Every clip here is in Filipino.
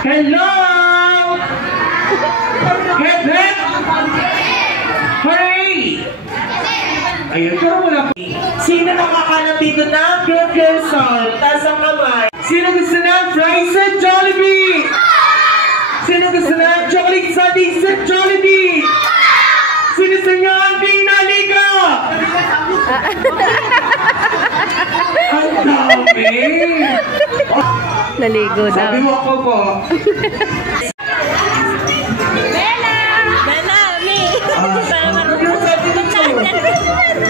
Hello! Head, head! Hurry! Ayun, pero wala po. Sino nakakalat dito na? Good person. Taas ang kamay. Sino gusto na? Fries at Jollibee! Sino gusto na? Chocolate sardines at Jollibee! Sino gusto nyo ang pinaligo? Ang dami! Naligo daw. Sabi mo ako po. Bella! Bella, me!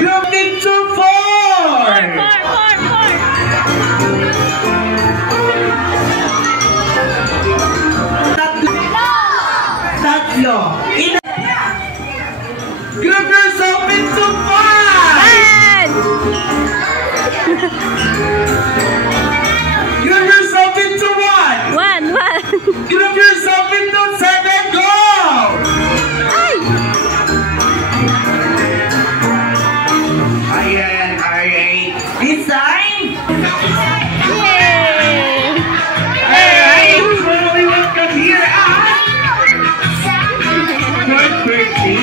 Group into 4! Tatlo! Group yourself into 5! Group yourself into 1! Group yourself into 7! Go! Ayan, alright. This time! Yay! Alright, so we welcome here at third birthday.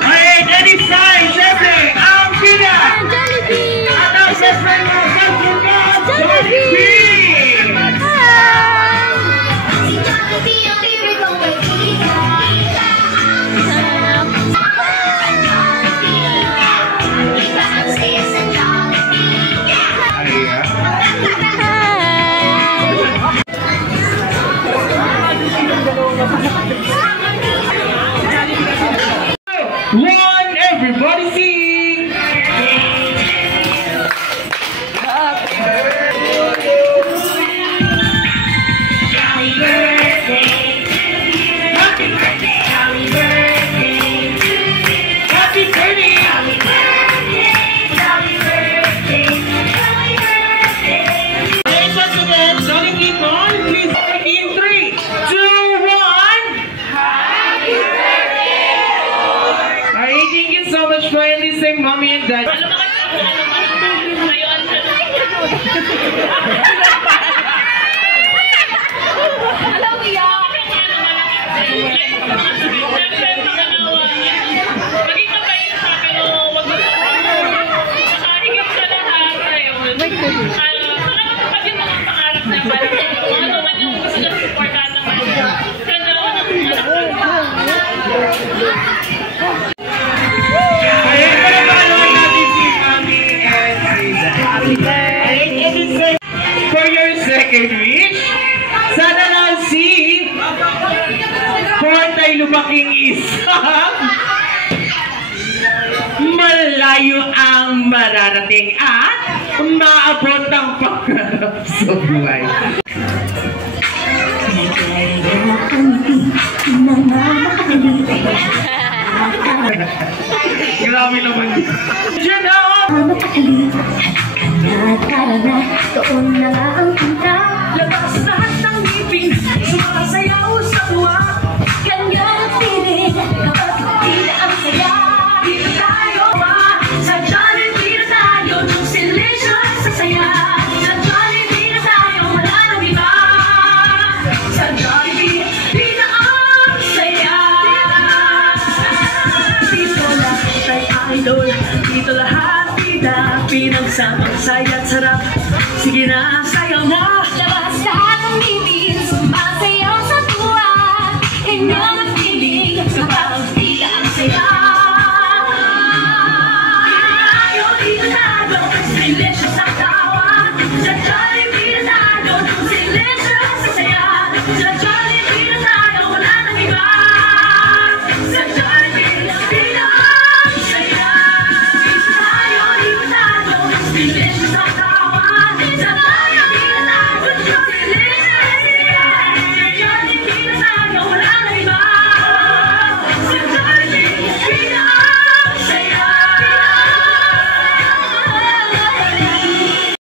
Alright, and this time, syempre, ang pina! At ang syempre mo, Jollibee! One, everybody sing! Jolly birthday! Happy birthday! Jolly birthday! Happy birthday! Jolly birthday! Jolly birthday! Jolly birthday! Hey, once again, Jolly people, please in 3, 2, 1! Happy birthday! Alright, thank you so much for listening, mommy and dad. For your second wish, sana lang si Portay lumaking isa. Malayo ang mararating at maabot ang pangarap sa buhay. Grabe naman yun. Diyan na ako! Doon na nga ang punta. Labas lahat ng ngipin, sumasayaw sa tuwa. Ganyan ang feeling kapag hindi ang saya. Dito tayo sa Jollibee na tayo, nung silensyon sa saya. Sa Jollibee na tayo, wala nang iba. Sa Jollibee, di na ang saya. Dito lahat ay idol, dito lahat pinagsama, saya't sarap. Sige na, sayaw mo.